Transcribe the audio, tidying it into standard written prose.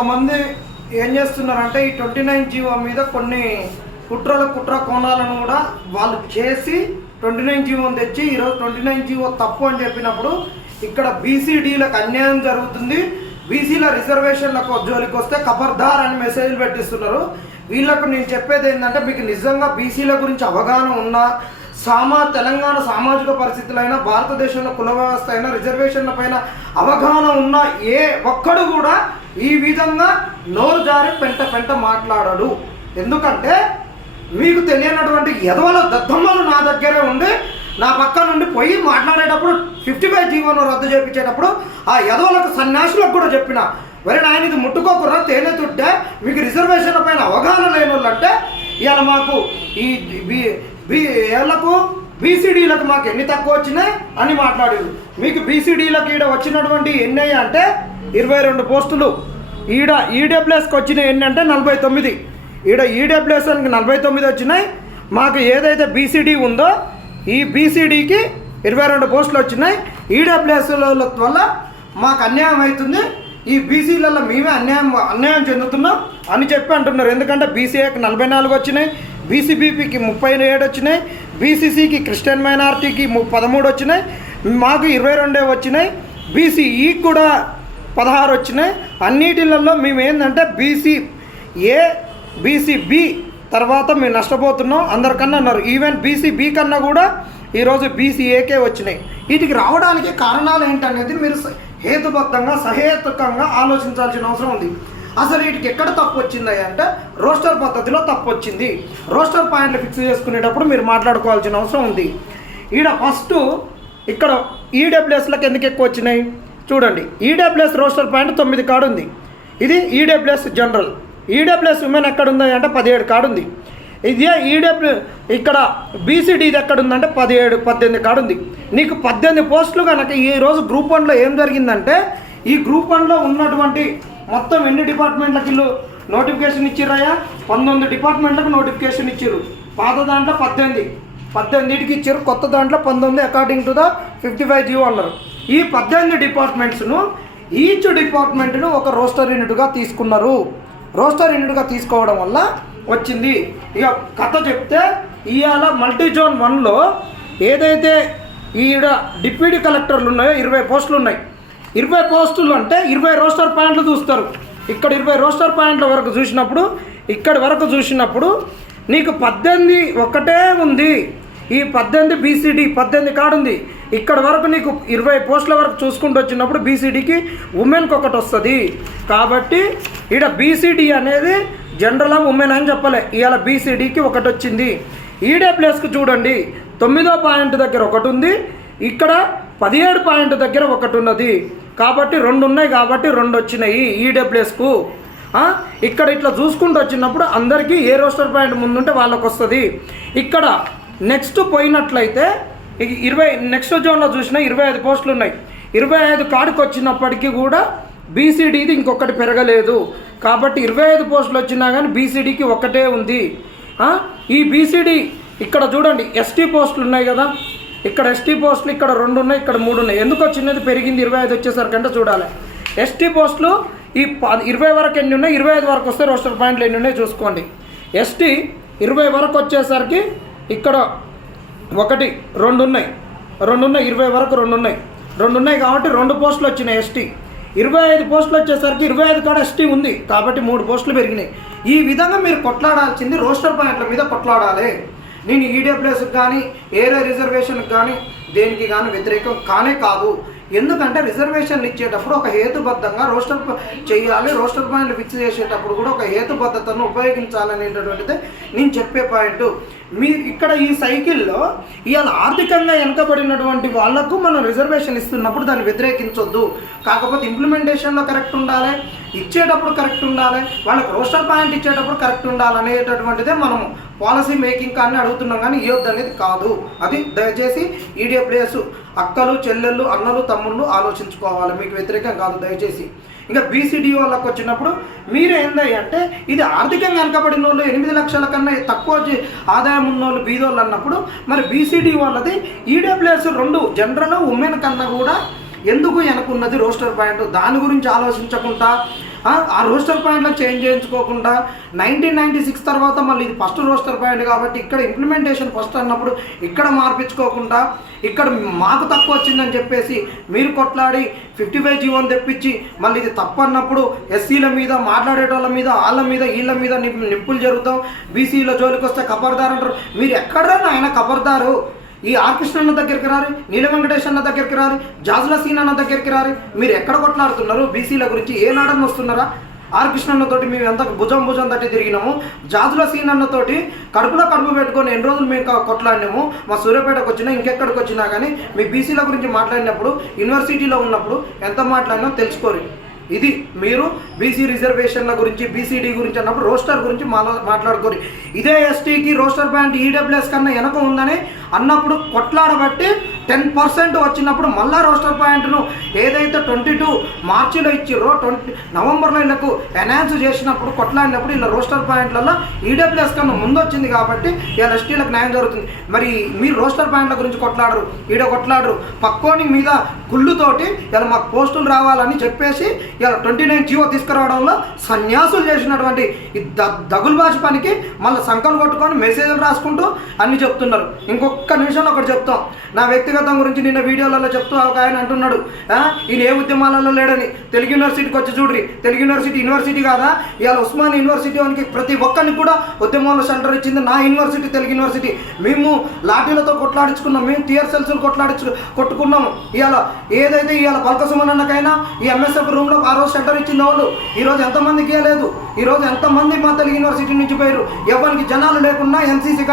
కొంతమంది ఏం చేస్తున్నారంటే ఈ 29 జీవో మీద కొన్ని కుట్ర కోణాలను కూడా వాళ్ళు చేసి 29 జీవోని తెచ్చి ఈరోజు 29 జీవో తప్పు అని చెప్పినప్పుడు ఇక్కడ బీసీడీలకు అన్యాయం జరుగుతుంది, బీసీల రిజర్వేషన్లకు జోలికి వస్తే ఖబర్దార్ అని మెసేజ్లు పెట్టిస్తున్నారు. వీళ్ళకు నేను చెప్పేది ఏంటంటే, మీకు నిజంగా బీసీల గురించి అవగాహన ఉన్నా, తెలంగాణ సామాజిక పరిస్థితులైనా, భారతదేశంలో కుల వ్యవస్థ అయినా, రిజర్వేషన్ల పైన అవగాహన ఉన్న ఏ ఒక్కడు కూడా ఈ విధంగా నోరు జారి పెంట మాట్లాడాడు. ఎందుకంటే మీకు తెలియనటువంటి ఎదవల దద్దమ్మలు నా దగ్గరే ఉండి నా పక్క నుండి పోయి మాట్లాడేటప్పుడు 55 జీవోను రద్దు చేయించేటప్పుడు ఆ ఎదవలకు సన్యాసులకు కూడా చెప్పిన, మరి నాయన ఇది ముట్టుకోకుండా తేనె తుట్టే, మీకు రిజర్వేషన్ల పైన అవగాహన లేని వాళ్ళంటే ఇవాళ మాకు ఈ వీళ్ళకు బీసీడీలకు మాకు ఎన్ని తక్కువ వచ్చినాయి అని మాట్లాడారు. మీకు బీసీడీలకు ఈడ వచ్చినటువంటి ఎన్ని అంటే 22 పోస్టులు, ఈడ ఈడబ్ల్యూఎస్కి వచ్చినాయి ఎన్ని అంటే 49, ఈడ ఈడబ్ల్యూఎస్కి 49 వచ్చినాయి. మాకు ఏదైతే బీసీడీ ఉందో ఈ బీసీడీకి 22 పోస్టులు వచ్చినాయి. ఈడబ్ల్యూఎస్ల వల్ల మాకు అన్యాయం అవుతుంది, ఈ బీసీలలో మేమే అన్యాయం చెందుతున్నాం అని చెప్పి అంటున్నారు. ఎందుకంటే బీసీఏకి 44 వచ్చినాయి, బీసీబీపీకి 37 వచ్చినాయి, బీసీసీకి క్రిస్టియన్ మైనారిటీకి 13 వచ్చినాయి, మాకు 22 వచ్చినాయి, బీసీఈకి కూడా 16 వచ్చినాయి. అన్నిటిలలో మేము ఏంటంటే బీసీఏ బీసీబీ తర్వాత మేము నష్టపోతున్నాం అందరికన్నా అన్నారు. ఈవెన్ బీసీబీ కన్నా కూడా ఈరోజు బీసీఏకే వచ్చినాయి. వీటికి రావడానికి కారణాలు ఏంటనేది మీరు హేతుబద్ధంగా సహేతుకంగా ఆలోచించాల్సిన అవసరం ఉంది. అసలు వీటికి ఎక్కడ తప్పు వచ్చింది అంటే రోస్టర్ పద్ధతిలో తప్పు వచ్చింది. రోస్టర్ పాయింట్లు ఫిక్స్ చేసుకునేటప్పుడు మీరు మాట్లాడుకోవాల్సిన అవసరం ఉంది. ఈడ ఫస్ట్ ఇక్కడ ఈడబ్ల్యూఎస్లకు ఎందుకు ఎక్కువ వచ్చినాయి చూడండి. ఈడబ్ల్యూఎస్ రోస్టర్ పాయింట్ 9 కాడు ఉంది. ఇది ఈడబ్ల్యూఎస్ జనరల్. ఈడబ్ల్యూఎస్ ఉమెన్ ఎక్కడ ఉంది అంటే 17 కాడు ఉంది. ఇదే ఈడబ్ల్యూ ఇక్కడ బీసీడీ ఇది ఎక్కడ ఉందంటే 18 కాడు ఉంది. నీకు 18 పోస్టులు కనుక ఈరోజు గ్రూప్ 1లో ఏం జరిగిందంటే, ఈ గ్రూప్ 1లో ఉన్నటువంటి మొత్తం ఎన్ని డిపార్ట్మెంట్లకు వీళ్ళు నోటిఫికేషన్ ఇచ్చిర్రయ్యా? 19 డిపార్ట్మెంట్లకు నోటిఫికేషన్ ఇచ్చారు. పాత దాంట్లో 18కి ఇచ్చారు, కొత్త దాంట్లో 19 అకార్డింగ్ టు ద 55 జీవో అన్నారు. ఈ 18 డిపార్ట్మెంట్స్ను ఈచ్ డిపార్ట్మెంట్ను ఒక రోస్టర్ యూనిట్గా తీసుకున్నారు. రోస్టర్ యూనిట్గా తీసుకోవడం వల్ల వచ్చింది. ఇక కథ చెప్తే ఇవాళ మల్టీ జోన్ 1లో ఏదైతే ఈడ డిప్యూటీ కలెక్టర్లు ఉన్నాయో 20 పోస్టులు ఉన్నాయి. 20 పోస్టులు అంటే 20 రోస్టర్ పాయింట్లు చూస్తారు. ఇక్కడ 20 రోస్టర్ పాయింట్ల వరకు చూసినప్పుడు, ఇక్కడి వరకు చూసినప్పుడు నీకు 18 ఒకటే ఉంది. ఈ 18 బీసీడీ 18 కాడు ఉంది. ఇక్కడ వరకు నీకు 20 పోస్టుల వరకు చూసుకుంటూ వచ్చినప్పుడు బీసీడీకి ఉమెన్కి ఒకటి వస్తుంది. కాబట్టి ఇక్కడ బీసీడీ అనేది జనరల్ ఉమెన్ అని చెప్పలే, ఇవాళ బీసీడీకి ఒకటి వచ్చింది. ఈడబ్ల్యూఎస్కి చూడండి 9వ పాయింట్ దగ్గర ఒకటి ఉంది, ఇక్కడ 17 పాయింట్ దగ్గర ఒకటి ఉన్నది. కాబట్టి 2 ఉన్నాయి, కాబట్టి 2 వచ్చినాయి ఈడబ్ల్యూఎస్కు. ఇక్కడ ఇట్లా చూసుకుంటూ వచ్చినప్పుడు అందరికీ ఏ రోస్టర్ పాయింట్ ముందుంటే వాళ్ళకు వస్తుంది. ఇక్కడ నెక్స్ట్ పోయినట్లయితే 20 నెక్స్ట్ జోన్లో చూసినా 25 పోస్టులు ఉన్నాయి. 25 కాడికి వచ్చినప్పటికీ కూడా బీసీడీది ఇంకొకటి పెరగలేదు. కాబట్టి 25 పోస్టులు వచ్చినా కానీ బీసీడీకి ఒకటే ఉంది. ఈ బీసీడీ ఇక్కడ చూడండి ఎస్టీ పోస్టులు ఉన్నాయి కదా, ఇక్కడ ఎస్టీ పోస్టులు ఇక్కడ 2 ఉన్నాయి, ఇక్కడ 3 ఉన్నాయి. ఎందుకు వచ్చినది పెరిగింది 25 వచ్చేసరికంటే చూడాలి. ఎస్టీ పోస్టులు ఈ 20 వరకు ఎన్ని ఉన్నాయి, 25 వరకు వస్తే రోస్టర్ పాయింట్లు ఎన్ని ఉన్నాయి చూసుకోండి. ఎస్టీ 20 వరకు వచ్చేసరికి ఇక్కడ 1 2 ఉన్నాయి, 20 వరకు 2 ఉన్నాయి కాబట్టి 2 పోస్టులు వచ్చినాయి ఎస్టీ. 25 పోస్టులు వచ్చేసరికి 25 కాడ ఎస్టీ ఉంది కాబట్టి 3 పోస్టులు పెరిగినాయి. ఈ విధంగా మీరు కొట్లాడాల్సింది రోస్టర్ పాయింట్ల మీద కొట్లాడాలి. నేను ఈడబ్ల్యూఎస్కి కానీ ఏరే రిజర్వేషన్కి కానీ దేనికి కానీ వ్యతిరేకం కానే కాదు. ఎందుకంటే రిజర్వేషన్లు ఇచ్చేటప్పుడు ఒక హేతుబద్ధంగా రోస్టర్ చేయాలి, రోస్టర్ పాయింట్లు ఫిక్స్ చేసేటప్పుడు కూడా ఒక హేతుబద్ధతను ఉపయోగించాలనేటటువంటిది నేను చెప్పే పాయింట్. మీరు ఇక్కడ ఈ సైకిల్లో ఇవాళ ఆర్థికంగా వెనుకబడినటువంటి వాళ్లకు మనం రిజర్వేషన్ ఇస్తున్నప్పుడు దాన్ని వ్యతిరేకించొద్దు. కాకపోతే ఇంప్లిమెంటేషన్లో కరెక్ట్ ఉండాలి, ఇచ్చేటప్పుడు కరెక్ట్ ఉండాలి, వాళ్ళకి రోస్టర్ పాయింట్ ఇచ్చేటప్పుడు కరెక్ట్ ఉండాలి అనేటటువంటిదే మనము పాలసీ మేకింగ్ కానీ అడుగుతున్నాం, కానీ ఇవ్వద్దు అనేది కాదు. అది దయచేసి ఈడబ్ల్యూఎస్ అక్కలు చెల్లెళ్ళు అన్నలు తమ్ముళ్ళు ఆలోచించుకోవాలి, మీకు వ్యతిరేకం కాదు దయచేసి. ఇంకా బీసీడీ వాళ్ళకి వచ్చినప్పుడు మీరు ఏందయ్య అంటే ఇది ఆర్థికంగా వెనకబడిన వాళ్ళు 8 లక్షల కన్నా తక్కువ ఆదాయం ఉన్న వాళ్ళు బీదోళ్ళు అన్నప్పుడు మరి బీసీడీ వాళ్ళది ఈడబ్ల్యూఎస్ 2 జనరల్ ఉమెన్ కన్నా కూడా ఎందుకు వెనకున్నది రోస్టర్ పాయింట్, దాని గురించి ఆలోచించకుండా ఆ రోస్టర్ పాయింట్లో చేంజ్ చేయించుకోకుండా 1996 తర్వాత మళ్ళీ ఇది ఫస్ట్ రోస్టర్ పాయింట్ కాబట్టి ఇక్కడ ఇంప్లిమెంటేషన్ ఫస్ట్ అన్నప్పుడు ఇక్కడ మార్పించుకోకుండా ఇక్కడ మాకు తక్కువ వచ్చిందని చెప్పేసి మీరు కొట్లాడి 55 జీవోని తెప్పించి మళ్ళీ ఇది తప్పు అన్నప్పుడు ఎస్సీల మీద మాట్లాడేటోళ్ళ మీద వాళ్ళ మీద వీళ్ళ మీద నిప్పులు జరుగుతాం, బీసీల జోలికి వస్తే ఖబర్దార్ అంటారు. మీరు ఎక్కడరా ఆయన ఖబర్దారు? ఈ ఆర్ కృష్ణ అన్న దగ్గరికి రారు, నీల వెంకటేష్ అన్న దగ్గరికి రారు, జాజుల సీన్ అన్న దగ్గరికి రారు. మీరు ఎక్కడ కొట్లాడుతున్నారు? బీసీల గురించి ఏ నాడని వస్తున్నారా? ఆర్ కృష్ణ అన్నతోటి మేము ఎంత భుజం తట్టి తిరిగినాము, జాజుల సీన్ అన్నతోటి కడుపులో కడుపు పెట్టుకొని ఎన్ని రోజులు మేము కొట్లాడినాము. మా సూర్యాపేటకు వచ్చినా ఇంకెక్కడికి వచ్చినా కానీ మీ బీసీల గురించి మాట్లాడినప్పుడు యూనివర్సిటీలో ఉన్నప్పుడు ఎంత మాట్లాడినా తెలుసుకోరు. ఇది మీరు బీసీ రిజర్వేషన్ల గురించి బీసీడీ గురించి అన్నప్పుడు రోస్టర్ గురించి మాట్లాడుకోరు. ఇదే ఎస్టీకి రోస్టర్ బ్యాండ్ ఈడబ్ల్యూఎస్ కన్నా వెనక ఉందని అన్నప్పుడు కొట్లాడబట్టి 10% వచ్చినప్పుడు మళ్ళా రోస్టర్ పాయింట్ను ఏదైతే 22 మార్చిలో ఇచ్చిర్రో నవంబర్లో వీళ్ళకు ఎనాన్స్ చేసినప్పుడు కొట్లాడినప్పుడు ఇలా రోస్టర్ పాయింట్లలో ఈడబ్ల్యూఎస్ కన్నా ముందు వచ్చింది కాబట్టి ఇలా ఎస్టీలకు న్యాయం జరుగుతుంది. మరి మీరు రోస్టర్ పాయింట్ల గురించి కొట్లాడరు, కొట్లాడరు. పక్కోని మీద కుళ్ళుతోటి ఇలా మాకు పోస్టులు రావాలని చెప్పేసి ఇలా 29 జీవో తీసుకురావడంలో సన్యాసులు చేసినటువంటి ఈ దగులుబాజి పనికి మళ్ళీ సంకలు కొట్టుకొని మెసేజ్లు రాసుకుంటూ అన్ని చెప్తున్నారు. ఇంకొక నిమిషంలో ఒకటి చెప్తాం. నా వ్యక్తిగతం గురించి నిన్న వీడియోలలో చెప్తూ ఒక ఆయన అంటున్నాడు, ఈయన ఏ ఉద్యమాలలో లేడని. తెలుగు యూనివర్సిటీకి వచ్చి చూడ్రి, తెలుగు యూనివర్సిటీ కాదా? ఇవాళ ఉస్మాన్ యూనివర్సిటీ వానికి ప్రతి ఒక్కరిని కూడా ఉద్యమంలో సెంటర్ ఇచ్చింది నా యూనివర్సిటీ, తెలుగు యూనివర్సిటీ. మేము లాఠీలతో కొట్లాడించుకున్నాం, మేము టీఆర్ సెల్స్లు కొట్టుకున్నాము. ఇవాళ ఏదైతే ఇవాళ పల్క సుమనన్నకైనా ఈ ఎంఎస్ఎఫ్ రూమ్లో ఆ రోజు సెంటర్ ఇచ్చింది వాళ్ళు. ఈరోజు ఎంతమందికి ఇవ్వలేదు. ఈరోజు ఎంతమంది మా తెలుగు యూనివర్సిటీ నుంచి పోయారు. ఎవరికి జనాలు లేకున్నా ఎన్సీసీ